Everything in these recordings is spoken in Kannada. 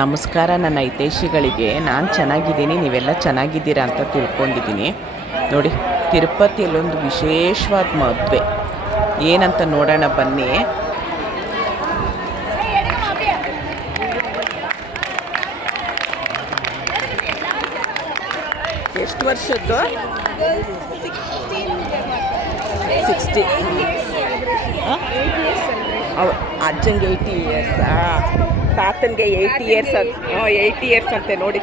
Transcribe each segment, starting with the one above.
ನಮಸ್ಕಾರ ನನ್ನ ಹಿತೈಷಿಗಳಿಗೆ. ನಾನು ಚೆನ್ನಾಗಿದ್ದೀನಿ, ನೀವೆಲ್ಲ ಚೆನ್ನಾಗಿದ್ದೀರಾ ಅಂತ ತಿಳ್ಕೊಂಡಿದ್ದೀನಿ. ನೋಡಿ, ತಿರುಪತಿಯಲ್ಲೊಂದು ವಿಶೇಷವಾದ ಮದುವೆ. ಏನಂತ ನೋಡೋಣ ಬನ್ನಿ. ಎಷ್ಟು ವರ್ಷದ್ದು? ಸಿಕ್ಸ್ಟಿ ಅಜ್ಜಂಗೆ ಏಯ್ಟಿ ಇಯರ್ಸಾ ತಾತನಿಗೆ ಏಯ್ಟಿ ಇಯರ್ಸ್ ಅಂತ ಹ್ಞೂ ಏಯ್ಟಿ ಇಯರ್ಸ್ ಅಂತೆ ನೋಡಿ.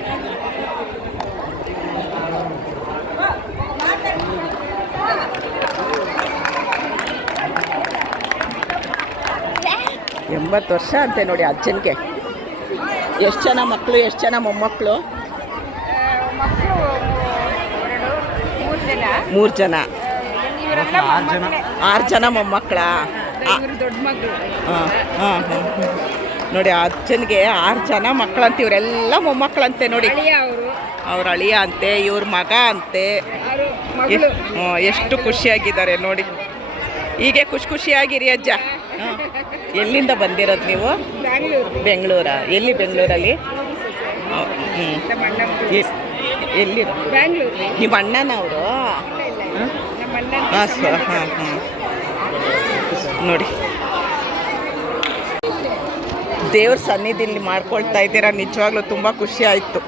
ಎಂಬತ್ತು ವರ್ಷ ಅಂತೆ ನೋಡಿ ಅಜ್ಜನಿಗೆ. ಎಷ್ಟು ಜನ ಮಕ್ಕಳು ಎಷ್ಟು ಜನ ಮೊಮ್ಮಕ್ಕಳು ಮಕ್ಕಳು ಮೂರು ಜನ. ಆರು ಜನ. ಮೊಮ್ಮಕ್ಕಳ? ಹಾಂ ಹಾಂ ಹಾಂ. ನೋಡಿ ಅಜ್ಜನಿಗೆ ಆರು ಜನ ಮಕ್ಕಳಂತ ಇವರೆಲ್ಲ ಮೊಮ್ಮಕ್ಕಳಂತೆ ನೋಡಿ. ಅವರು. ಅಳಿಯ ಅಂತೆ ಇವ್ರ ಮಗ ಅಂತೆ. ಎಷ್ಟ್- ಖುಷಿಯಾಗಿದ್ದಾರೆ ನೋಡಿ. ಹೀಗೆ ಖುಷಿ ಖುಷಿಯಾಗಿರಿ ಅಜ್ಜ. ಎಲ್ಲಿಂದ ಬಂದಿರೋದು ನೀವು? ಬೆಂಗಳೂರ? ಎಲ್ಲಿ ಬೆಂಗಳೂರಲ್ಲಿ. ಎಲ್ಲಿ? ನಿಮ್ಮ ಅಣ್ಣನವರು ಹಾಂ ಸರ್ ಹಾಂ ಹಾಂ. ನೋಡಿ. ದೇವ್ರ ಸನ್ನಿಧಿಲಿ ಮಾಡ್ಕೊಳ್ತಾ ಇದ್ದೀರಾ ನಿಜವಾಗ್ಲೂ ತುಂಬ ಖುಷಿ ಆಯಿತು.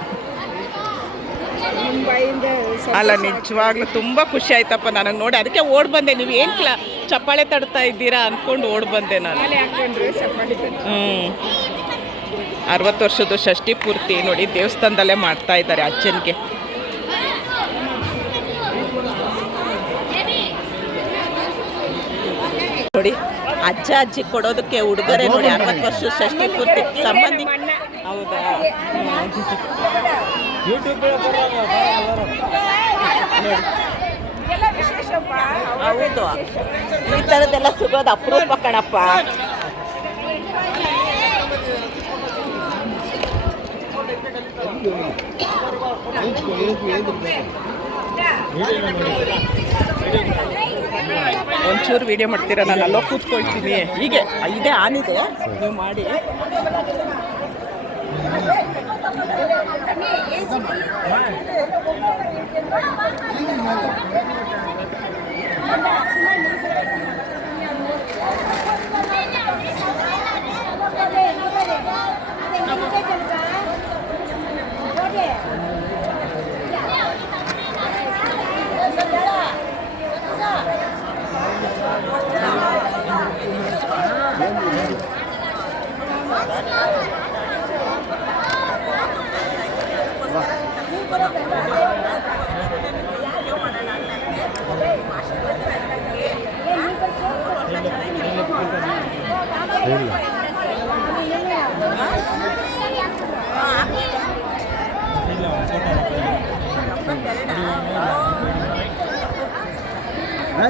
ಅಲ್ಲ ನಿಜವಾಗ್ಲೂ ತುಂಬ ಖುಷಿ ಆಯ್ತಪ್ಪ ನನಗೆ ನೋಡಿ. ಅದಕ್ಕೆ ಓಡ್ ಬಂದೆ. ನೀವು ಏನು ಕ್ಲಾ ಚಪ್ಪಾಳೆ ತಡ್ತಾ ಇದ್ದೀರಾ ಅನ್ಕೊಂಡು ಓಡ್ ಬಂದೆ ನಾನು. ಹ್ಞೂ ಅರವತ್ತು ವರ್ಷದ ಷಷ್ಠಿ ಪೂರ್ತಿ ನೋಡಿ ದೇವಸ್ಥಾನದಲ್ಲೇ ಮಾಡ್ತಾ ಇದ್ದಾರೆ ಅಜ್ಜನಿಗೆ. ನೋಡಿ ಅಜ್ಜ ಅಜ್ಜಿ ಕೊಡೋದಕ್ಕೆ ಉಡುಗೊರೆ ನೋಡಿ ಅರವತ್ತು ವರ್ಷ ಷಷ್ಠಿ ಪೂರ್ತಿ ಸಂಬಂಧಿ ಹೌದಾ? ಹೌದು. ಈ ಥರದ್ದೆಲ್ಲ ಸಿಗೋದು ಅಪರೂಪ ಕಣಪ್ಪ. ಒಂಚೂರು ವಿಡಿಯೋ ಮಾಡ್ತೀರಾ? ನಾನು ಅಲ್ಲೋ ಕೂತ್ಕೊಳ್ತೀನಿ. ಹೀಗೆ ಇದೇ ಆನಿದೆ. ನೀವು ಮಾಡಿ.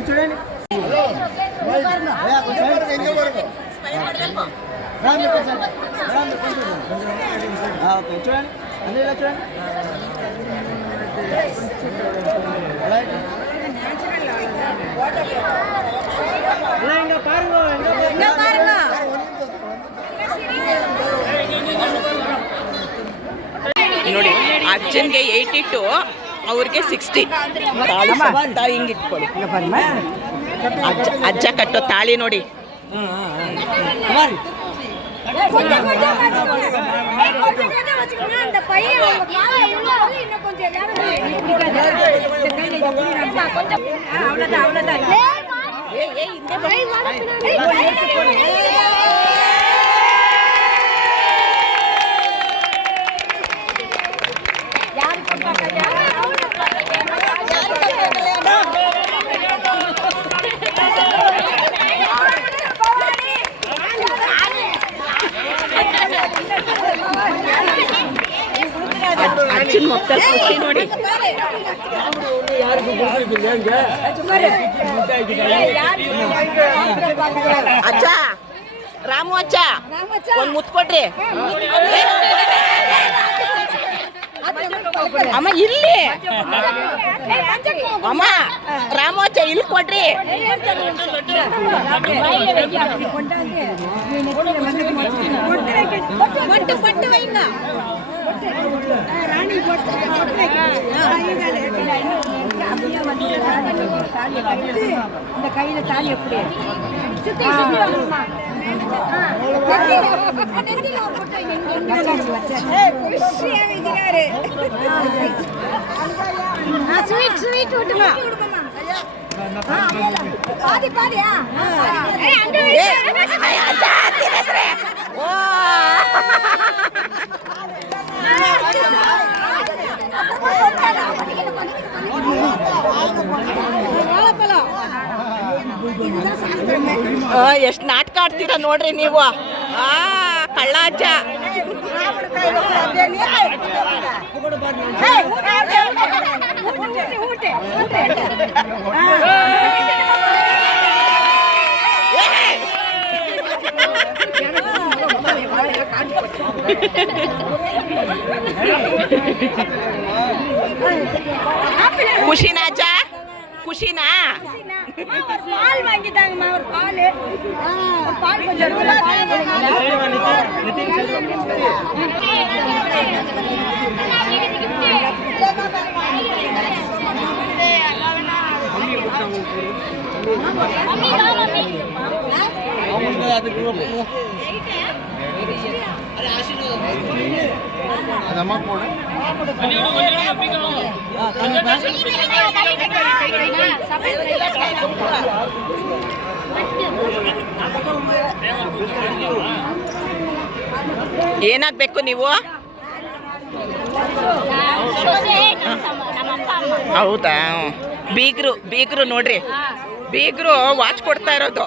చూడండి ఓకే చూడండి అన్నీ ఇలా చూడండి ఇంకా పారుగో ఇంకా పారుగో ನೋಡಿ ಅರ್ಜುನ್ಗೆ ಅವ್ರಿಗೆ ಸಿಕ್ಸ್ಟಿ ತಾಳಿ ಹಿಂಗೆ ಇಟ್ಕೊಳ್ಳಿ ಅಜ್ಜ ಅಜ್ಜ ಕಟ್ಟೋ ತಾಳಿ ನೋಡಿ మరి கொஞ்சம் ಮಕ್ಕಳ ಖುಷಿ ನೋಡಿ ಅಜ್ಜ ರಾಮು ಅಜ್ಜ ಒಂದ್ ಮುತ್ ಕೊಡ್ರಿ ಅಮ್ಮ ಇಲ್ಲಿ ಅಮ್ಮ ರಾಮೋಜ ಇಲ್ಲಿ ಕೊಡ್ರಿ இந்த கையில தாலி எப்படி ஸ்வீட் ஸ்வீட் விட்டுமா பாதி பாதியா ಎಷ್ಟ್ ನಾಟಕ ಆಡ್ತೀರಾ ನೋಡ್ರಿ ನೀವು ಆ ಕಳ್ಳ குஷினாச்சா குஷினா ஒரு பால் வாங்கிட்டாங்கம்மா ஒரு பால் பால் கொஞ்சம் அவங்களுக்கு அதுக்கு ಏನಾಗ್ಬೇಕು ನೀವು? ಹೌದಾ? ಬೀಗರು ಬೀಗರು ನೋಡ್ರಿ. ಬೀಗರು ವಾಚ್ ಕೊಡ್ತಾ ಇರೋದು.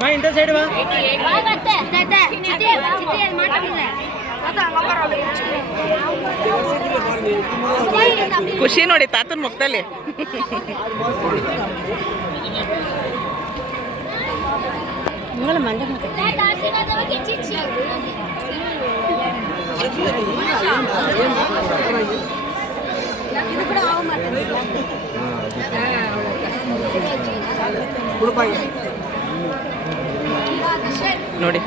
ಮಾ ಇಂಥ ಸೈಡ್ ಬಾ ಖುಷಿ ನೋಡಿ ತಾತನ ಮುಖದಲ್ಲಿ இது கூட ஆக மாட்டேங்குது ನೋಡಿ.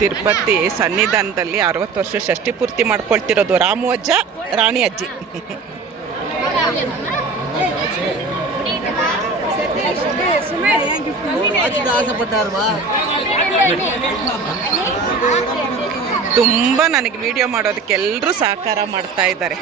ತಿರುಪತಿ ಸನ್ನಿಧಾನದಲ್ಲಿ ಅರವತ್ತು ವರ್ಷ ಷಷ್ಠಿ ಪೂರ್ತಿ ಮಾಡ್ಕೊಳ್ತಿರೋದು ರಾಮು ಅಜ್ಜ, ರಾಣಿ ಅಜ್ಜಿ. ತುಂಬ ನನಗೆ ವಿಡಿಯೋ ಮಾಡೋದಕ್ಕೆ ಎಲ್ಲರೂ ಸಹಕಾರ ಮಾಡ್ತಾ ಇದ್ದಾರೆ.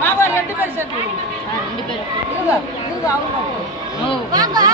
பாபா ரெண்டு பேரும் சேர்த்து ரெண்டு பேரும். அவங்க.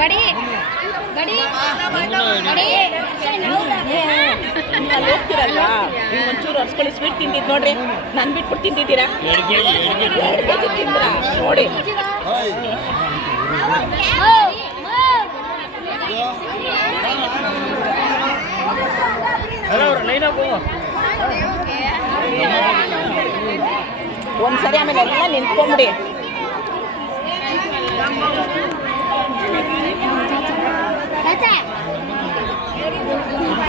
ಗಡಿ ಬಡಿ. ಬಡಿ. ಅಲ್ಲಿ ಹೋಗ್ತಿರಲ್ಲ ಒಂಚೂರು ಹರ್ಸ್ಕೊಳ್ಳಿ ಸ್ವೀಟ್ ತಿಂದಿದ್ದು ನೋಡ್ರಿ. ನಾನು ಬಿಟ್ಬಿಟ್ಟು ತಿಂದಿದ್ದೀರಾ? ನೋಡಿ. ಒಂದ್ಸರಿ ಆಮೇಲೆ ಎಲ್ಲ ನಿಂತ್ಕೊಂಬಿಡಿ.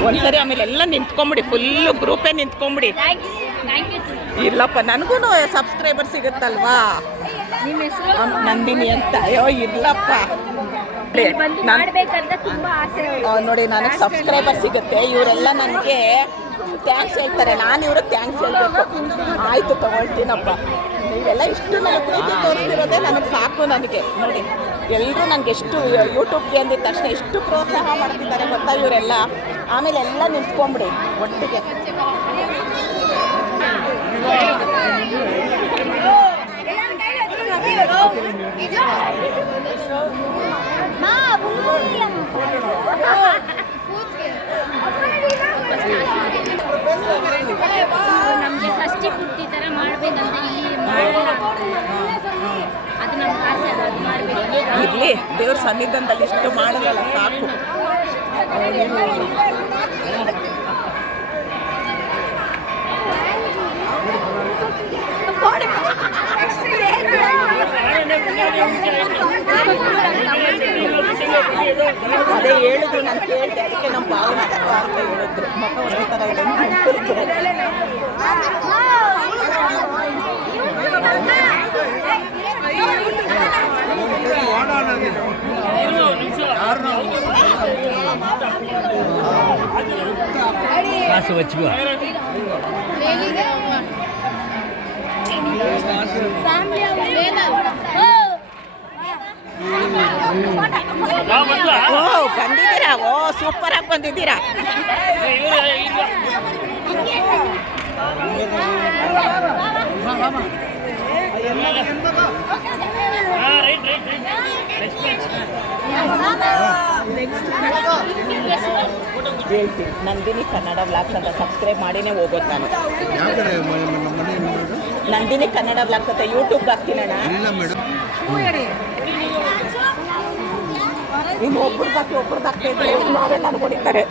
ಒಂದ್ಸರಿ ಆಮೇಲೆ ಎಲ್ಲ ನಿಂತ್ಕೊಂಬಿಡಿ ಫುಲ್ಲು ಗ್ರೂಪೇ ನಿಂತ್ಕೊಂಬಿಡಿ. ಇಲ್ಲಪ್ಪ ನನಗೂ ಸಬ್ಸ್ಕ್ರೈಬರ್ ಸಿಗುತ್ತಲ್ವಾ? ನಂದಿನಿ ಅಂತ. ಅಯ್ಯೋ ಇಲ್ಲಪ್ಪ. ನೋಡಿ ನನಗೆ ಸಬ್ಸ್ಕ್ರೈಬರ್ ಸಿಗುತ್ತೆ. ಇವರೆಲ್ಲ ನನಗೆ ಥ್ಯಾಂಕ್ಸ್ ಹೇಳ್ತಾರೆ. ನಾನು ಇವ್ರಿಗೆ ಥ್ಯಾಂಕ್ಸ್ ಹೇಳ್ಬೇಕು. ಆಯಿತು ತಗೊಳ್ತೀನಪ್ಪ. ನೀವೆಲ್ಲ ಇಷ್ಟು ನನಗೆ ಪ್ರೀತಿ ತೋರಿಸ್ತಿರೋದೇ ನನಗೆ ಸಾಕು ನನಗೆ. ನೋಡಿ. ಎಲ್ಲರೂ ನನಗೆ ಎಷ್ಟು ಯೂಟ್ಯೂಬ್ಗೆ ಅಂದಿದ ತಕ್ಷಣ ಎಷ್ಟು ಪ್ರೋತ್ಸಾಹ ಮಾಡ್ತಿದ್ದಾರೆ ಗೊತ್ತಾ ಇವರೆಲ್ಲ? ಆಮೇಲೆ ಎಲ್ಲ ನಿಂತ್ಕೊಂಬಿಡಿ, ಒಟ್ಟಿಗೆ. ನಮಗೆ ಪೂರ್ತಿ ಥರ ಮಾಡಬೇಕಂತ ಇಲ್ಲಿ ಮಾಡಲ್ಲ ಅದು ನಮ್ಮ ಆಸೆ ಅಲ್ಲ ಅದು ಮಾಡಬೇಕು ಇರಲಿ ದೇವ್ರ ಸನ್ನಿಧಾನದಲ್ಲಿ ಇಷ್ಟು ಮಾಡಿದ್ರಲ್ಲ ಸಾಕು. ಅದೇ ಹೇಳಿದ್ರು ನಾನು ಕೇಳಿದೆ ಅದಕ್ಕೆ ನಮ್ಮ ಭಾವನ ಅಂತ ಹೇಳಿದ್ರು ಮಕ್ಕ ಒಂದೇ ಥರ ಇದೆ ಅಂತ. ಕಾಸು ಹಚ್ಕೋ ಯಾವ ಮಕ್ಳ ಓ ಬಂದಿದ್ದೀರಾ? ಓ ಸೂಪರ್ ಆಗಿ ಬಂದಿದ್ದೀರಾ? ಹಾಂ ರೈಟ್ ರೈಟ್ ರೈಟ್ ನೆಕ್ಸ್ಟ್ ಹೇಳ್ತೀನಿ ನಂದಿನಿ ಕನ್ನಡ ಬ್ಲಾಗ್ಸ್ ಅಂತ ಸಬ್ಸ್ಕ್ರೈಬ್ ಮಾಡಿನೇ ಹೋಗೋದು ನಾನು ನಂದಿನಿ ಕನ್ನಡ ಬ್ಲಾಗ್ಸ್ ಅಂತ ಯೂಟ್ಯೂಬ್ಗೆ ಹಾಕ್ತೀನಣ್ಣ ಇನ್ನು ಒಬ್ಬರು ಬಾಕಿ ಒಬ್ಬರು ಹಾಕ್ತಾ ಇದ್ರೆ ನಾವೆಲ್ಲ ಅನ್ಕೊಂಡಿದ್ದಾರೆ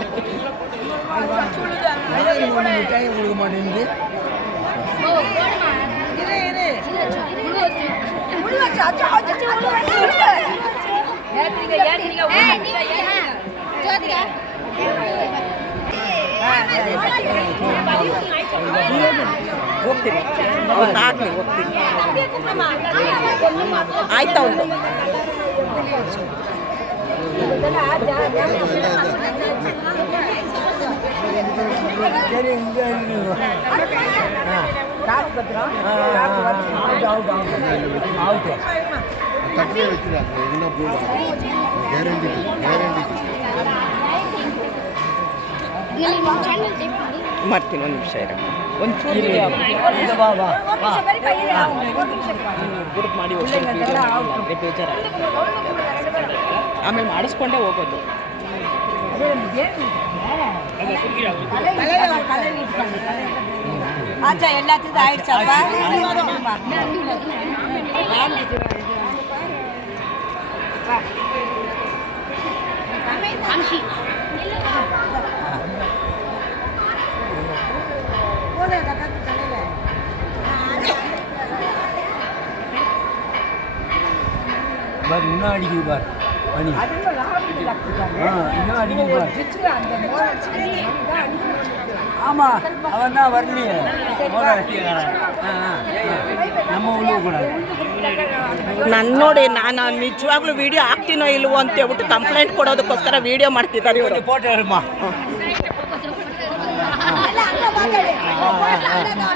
ಹೋಗ್ತೀನಿ. ಅವ್ನು ಆಗಲಿ ಹೋಗ್ತೀನಿ ಆಯ್ತಾ ಒಂದು ಸರಿ ಹಿಂಗೆ ಹೇಳಿ ನೀವು ಹೌದು ತಪ್ಪೇ ವಚ್ಚಿಲ್ಲ ಎಲ್ಲ ಕೂಡ ಗ್ಯಾರಂಟಿ ಗ್ಯಾರಂಟಿ ಮಾಡ್ತೀನಿ ಒಂದು ನಿಮಿಷ ಇರ ಒಂಚೂರು ಆಮೇಲೆ ಮಾಡಿಸ್ಕೊಂಡೇ ಹೋಗೋದು ಆಚಾ ಎಲ್ಲತ್ತದು ಆಯ್ತಪ್ಪ பார் இன்னும் அடிக்குது பார் ಇದು ಬಾ ಬಾ ಬಾ ಗುರುತು ಮಾಡಿ ಹೋಗ್ತೀನಿ ಬೇಜಾರಾಗುತ್ತೆ ಆಮೇಲೆ ಮಾಡಿಸ್ಕೊಂಡೇ ಹೋಗೋದು ಆಚೆ ಎಲ್ಲತ್ತಿದ್ದು ಆಯ್ತು ಸ್ವಲ್ಪ ಬರ್ ಇನ್ನೂ ಅಡಿಗೆ ಬರ್ ಬನ್ನಿ ಹಾಂ ಇನ್ನೂ ಅಡಿಗೆ ಬರ್ ಆಮ ಅವನ್ನ ಬರಲಿ ನಮ್ಮ ಹುಳು ಕೂಡ ನನ್ನ ನೋಡಿ ನಾನು ನಿಜವಾಗ್ಲೂ ವಿಡಿಯೋ ಹಾಕ್ತೀನೋ ಇಲ್ವೋ ಅಂತ ಹೇಳ್ಬಿಟ್ಟು ಕಂಪ್ಲೇಂಟ್ ಕೊಡೋದಕ್ಕೋಸ್ಕರ ವಿಡಿಯೋ ಮಾಡ್ತಿದ್ದಾರೆ ಇವರು ಫೋಟೋ ಹೇಳಮ್ಮ இங்க பாருங்க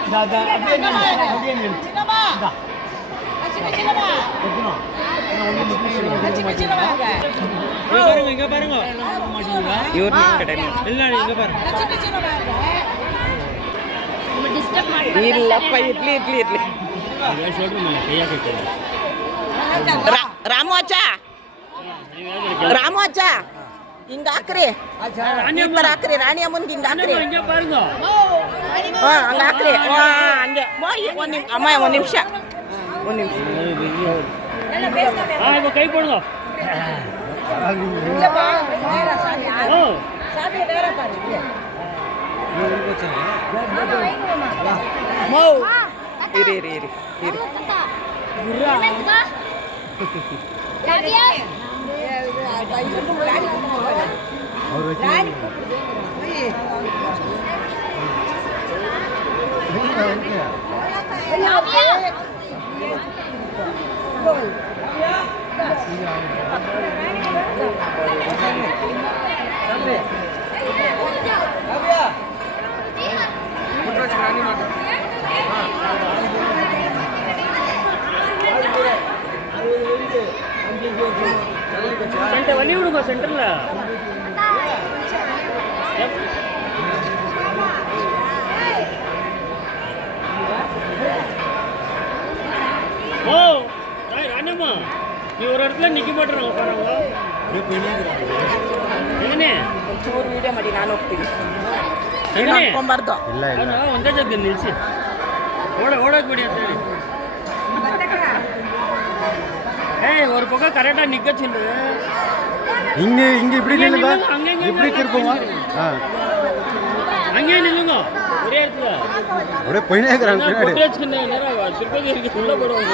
ಇವ್ರ ಕಡೆ இல்ல இங்க பாருங்க ಡಿಸ್ಟರ್ಬ್ ಮಾಡಿ ಇಲ್ಲಪ್ಪ ಇರ್ಲಿ ಇರ್ಲಿ ಇರ್ಲಿ ಶೋಲ್ಡರ್ ಮೇಲೆ ಕೈಯ ಕಟ್ಟಿಲ್ಲ ರಾ- ರಾಮು ಅಜ್ಜ ರಾಮು ಅಜ್ಜ ಹಿಂಗ ಹಾಕ್ರಿ ಈ ಥರ ಹಾಕ್ರಿ ರಾಣಿ ಅಮ್ಮನ್ಗೆ ಹಿಂಗ ಹಾಕ್ರಿ இங்க பாருங்க ಹಾ ಹಂಗ ಹಾಕ್ರಿ ಹಾ ಹಂಗೆ ಒಂದು ನಿಮ್ ಅಮ್ಮ ಒಂದು ನಿಮಿಷ ಒಂದು ನಿಮಿಷ ஆ இப்போ கை போடுங்க இரு சென்டர் வண்டி விடுங்க சென்டரில் நீ ஒரு இடத்துல நிக்க மாட்டேறாங்க பாருங்க ಏನೇ ಒಂಚೂರು ವಿಡಿಯೋ ಮಾಡಿ ನಾನು ಹೋಗ್ತೀನಿ ಏನೇ ಹಾಕೊಂಬಾರ್ದು ಇಲ್ಲ ಇಲ್ಲ ಅವನು ಒಂದೇ ಜಾಗ ನಿಲ್ಲಿಸಿ ಓಡ ಓಡೋಕ್ ಬಿಡಿ ಅಂತ ಹೇಳಿ ஏய் ஒரு பக்கம் கரெக்டாக நிற்க சொல்லு ಹಿಂಗೆ ಹಿಂಗೆ இப்படி இங்கே நில்லுங்க நில்லுங்க, அங்கே இங்கே இப்படி திருப்புமா ஆ அங்கேயே நில்லுங்க ஒரே இடத்துல அப்படியே போயினே இருக்கிறாங்க பின்னாடி பொட்டு வச்சுக்கிட்டேன் நேரம் திருப்பதி இருக்கு உள்ள போடுவாங்க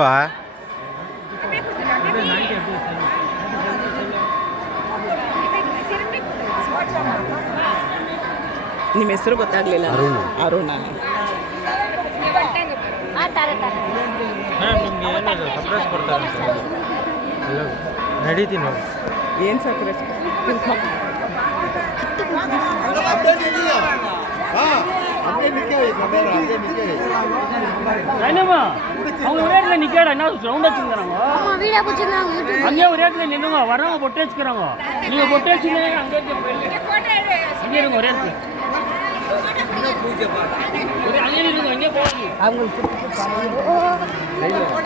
ವಾ ನಿಮ್ಮ ಹೆಸರು ಗೊತ್ತಾಗ್ಲಿಲ್ಲ. ಅರುಣ್. ಅರುಣ. ಆ ತರ ತರ ನಡೀತೀನಿ ಏನು ಸಕ್ಕರೆ என்னம்மா? அவங்க ரேட்ல நிக்காட என்ன ரவுண்டா வச்சிருக்காங்க அங்கேயே ஒரு ரேட்ல நின்னுங்க வரவங்க பொட்டை வச்சுக்கிறாங்க. நீங்க பொட்டை வச்சுக்கிறீங்க அங்கே இருங்க ஒரே இடத்துல.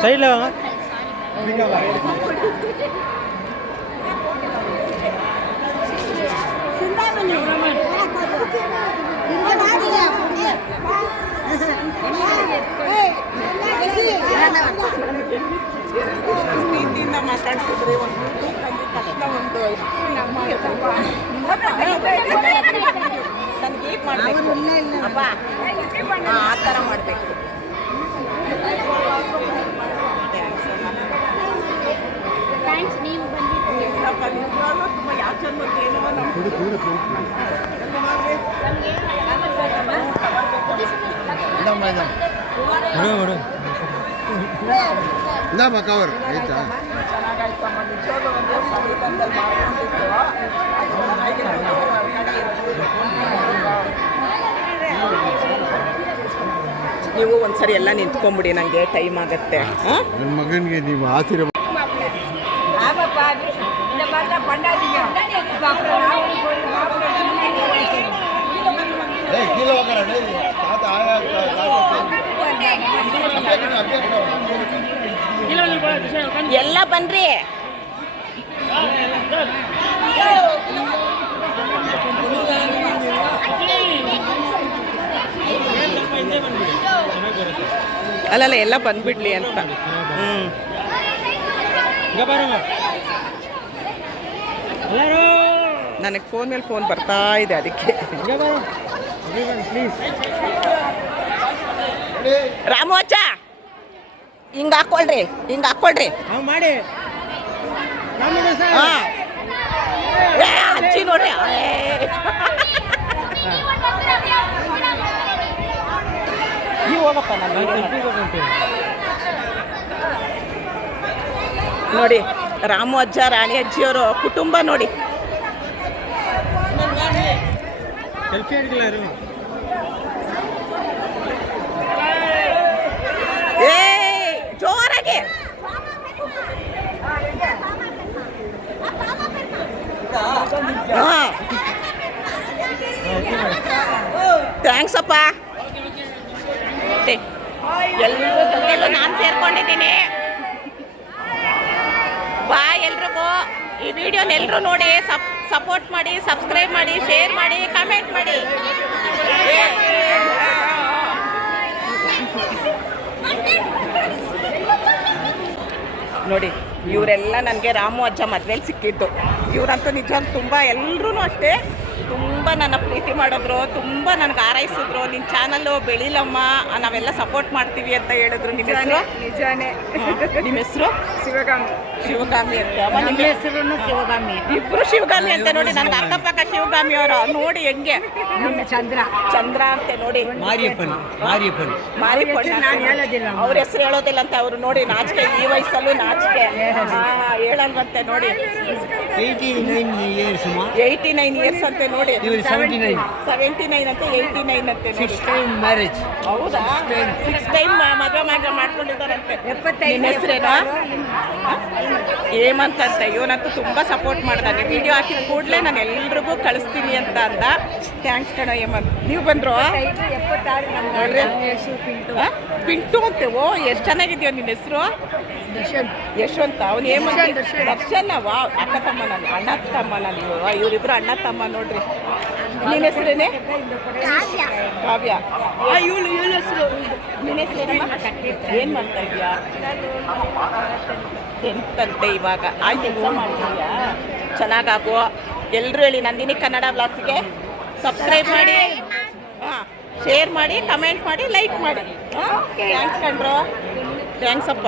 சைடில் ಪ್ರೀತಿಯಿಂದ ಮಾತಾಡ್ತಿದ್ರೆ ಒಂದು ತಕ್ಷಣ ಒಂದು ನನಗೆ ಹೇಗೆ ಮಾಡಬೇಕು ಅಪ್ಪ ಆ ಥರ ಮಾಡಬೇಕು ಥ್ಯಾಂಕ್ಸ್ ನೀವು ಬಂದಿದ್ದು ತುಂಬ ಯಾವ ಜನ್ಮಕ್ಕೆ ಏನೋ ನಮ್ಮ இந்தாம்மா, இந்தாம்மா. இந்தாம்மா கவர் ಆಯ್ತಾ ಚೆನ್ನಾಗಾಯ್ತಮ್ಮ ನಿಜವಾಗ್ಲೂ ಒಂದು ಸಂವಿಧಾನದಲ್ಲಿ ಮಾಡ್ಕೊಂಡಿದ್ದು ನೀವು ಒಂದ್ಸರಿ ಎಲ್ಲ ನಿಂತ್ಕೊಂಬಿಡಿ ನನಗೆ ಟೈಮ್ ಆಗತ್ತೆ ಹಾಂ ನನ್ನ ಮಗನಿಗೆ ನೀವು ಆಶೀರ್ವಾದ ஆமாப்பா இந்த ಎಲ್ಲ ಬನ್ರಿ. ಅಲ್ಲಲ್ಲ ಎಲ್ಲ ಬಂದ್ಬಿಡ್ಲಿ ಅಂತ. ನನಗೆ ಫೋನ್ ಮೇಲೆ ಫೋನ್ ಬರ್ತಾ ಇದೆ ಅದಕ್ಕೆ. ರಾಮೋಚ ಹಿಂಗೆ ಹಾಕೊಳ್ರಿ ಹಿಂಗೆ ಹಾಕೊಳ್ರಿ. ಮಾಡಿ. ಅಜ್ಜಿ ನೋಡ್ರಿ. ಈ ಹೋಗಪ್ಪ ನೋಡಿ ರಾಮು ಅಜ್ಜ ರಾಣಿ ಅಜ್ಜಿಯವರು ಕುಟುಂಬ ನೋಡಿ. ಸೆಲ್ಫಿ எடுக்கல ಏ ಜೋರಾಗಿ ಥ್ಯಾಂಕ್ಸ್ ಅಪ್ಪ ಎಲ್ಲರೂ ಜೊತೆಲೂ ನಾನು ಸೇರ್ಕೊಂಡಿದ್ದೀನಿ ಬಾ ಎಲ್ರಿಗೂ ಈ ವಿಡಿಯೋನ ಎಲ್ಲರೂ ನೋಡಿ ಸಪ್ ಸಪೋರ್ಟ್ ಮಾಡಿ ಸಬ್ಸ್ಕ್ರೈಬ್ ಮಾಡಿ ಶೇರ್ ಮಾಡಿ ಕಮೆಂಟ್ ಮಾಡಿ. ನೋಡಿ, ಇವರೆಲ್ಲ ನನಗೆ ರಾಮು ಅಜ್ಜ ಮದ್ವೆಲಿ ಸಿಕ್ಕಿದ್ದು. ಇವರಂತೂ ನಿಜ ತುಂಬ ಎಲ್ಲರೂ ಅಷ್ಟೇ. ತುಂಬ ನನ್ನ ಪ್ರೀತಿ ಮಾಡಿದ್ರು ತುಂಬ ನನಗೆ ಆರೈಸಿದ್ರು ನಿನ್ನ ಚಾನಲ್ಲು ಬೆಳಿಲಮ್ಮ ನಾವೆಲ್ಲ ಸಪೋರ್ಟ್ ಮಾಡ್ತೀವಿ ಅಂತ ಹೇಳಿದ್ರು. ನಿಮ್ಮ ಹೆಸರು? ನಿಜಾನೇ. ನಿಮ್ಮ ಹೆಸರು? ಶಿವಗಾಮಿ. ಶಿವಗಾಮಿ ಅಂತ. ನಿಮ್ಮ ಹೆಸರು ಶಿವಗಾಮಿ. ಇಬ್ರು ಶಿವಗಾಮಿ ಅಂತ ನೋಡಿ ನನಗೆ ಅಕ್ಕಪಕ್ಕ ಶಿವಗಾಮಿ ಅವರು. ನೋಡಿ ಹೆಂಗೆ. ನಮ್ಮ ಚಂದ್ರ. ಚಂದ್ರ ಅಂತ ನೋಡಿ. ಮಾರಿಯಪ್ಪನ್. ಅವ್ರ ಹೆಸರು ಹೇಳೋದಿಲ್ಲ ಅಂತ ಅವ್ರು ನೋಡಿ ನಾಚಿಕೆ ಈ ವಯಸ್ಸಲ್ಲೂ ನಾಚಿಕೆ. ಹಾ ಹೇಳಲ್ವಂತೆ ನೋಡಿ. Eighty nine years eighty nine years ಅಂತೆ ನೋಡಿ. ಸೆವೆಂಟಿ ನೈನ್ ಸೆವೆಂಟಿ ನೈನ್ ಅಂತ ಏಯ್ಟಿ ನೈನ್ ಅಂತೆ ನೋಡಿ. ಸಿಕ್ಸ್ ಟೈಮ್ ಮ್ಯಾರೇಜ್ ಹೌದಾ? ಸಿಕ್ಸ್ ಟೈಮ್ ಮದುವೆ ಮಗ ಮಾಡ್ಕೊಂಡಿದ್ದಾರಂತೆ. ನಿನ್ನ ಹೆಸರೇನಾ? ಅಂತ. ಇವನಂತೂ ತುಂಬ ಸಪೋರ್ಟ್ ಮಾಡ್ದಾನೆ. ವಿಡಿಯೋ ಹಾಕಿದ ಕೂಡಲೇ ನಾನು ಎಲ್ರಿಗೂ ಕಳಿಸ್ತೀನಿ ಅಂತ ಅಂದ. ಥ್ಯಾಂಕ್ಸ್ ಕಣ ಹೇಮಂತ್. ನೀವು ಬಂದ್ರು? ನೋಡ್ರಿ. ಪಿಂಟು. ಆ? ಪಿಂಟು ಅಂತೆ ಓ ಎಷ್ಟು ಚೆನ್ನಾಗಿದೆಯೋ ನಿನ್ನ ಹೆಸರು. ಯಶವಂತ ಅವನು ಏನು ದರ್ಶನ್, ವಾ ಅಕ್ಕ ತಮ್ಮ ನಾನು ಅಣ್ಣ ತಮ್ಮ ನಾನು ಇವ. ಇವರಿಬ್ರು ಅಣ್ಣ ತಮ್ಮ ನೋಡ್ರಿ. ನಿನ್ನ ಹೆಸರೇನೆ? ಕಾವ್ಯ. ಇವಳು ಇವಳು ಹೆಸರು. ನಿನ್ನ ಹೆಸರೇನಮ್ಮ? ಏನು ಮಾಡ್ತಾ ಇದೀಯಾ? ಎಂತಂತೆ ಇವಾಗ? ಆಯ್ತು ಕೆಲಸ ಮಾಡ್ತೀಯಾ ಚೆನ್ನಾಗಾಗು ಎಲ್ಲರೂ ಹೇಳಿ ನಂದಿನಿ ಕನ್ನಡ ಬ್ಲಾಗ್ಸ್ಗೆ ಸಬ್ಸ್ಕ್ರೈಬ್ ಮಾಡಿ. ಹಾಂ ಶೇರ್ ಮಾಡಿ ಕಮೆಂಟ್ ಮಾಡಿ ಲೈಕ್ ಮಾಡಿ. ಹಾಂ ಥ್ಯಾಂಕ್ಸ್ ಕಂಡ್ರು ಥ್ಯಾಂಕ್ಸ್ ಅಪ್ಪ.